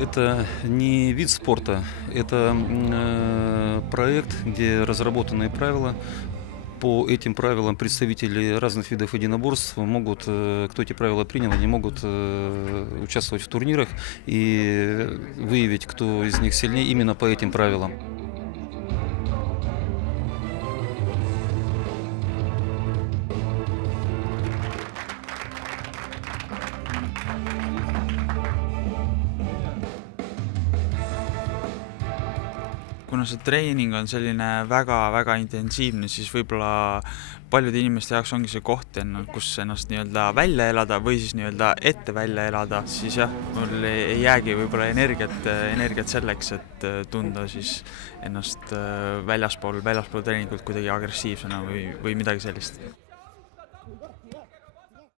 Это не вид спорта, это проект, где разработанные правила. По этим правилам представители разных видов единоборств могут, кто эти правила принял, они могут участвовать в турнирах и выявить, кто из них сильнее именно по этим правилам. Kuna see treening on selline väga intensiivne, siis võib-olla paljude inimeste jaoks ongi see koht, kus ennast nii-öelda välja elada või siis nii-öelda ette välja elada, siis jah, mul ei jäägi võib-olla energiat selleks, et tunda siis ennast väljaspool treeningut kuidagi agressiivsena või midagi sellist.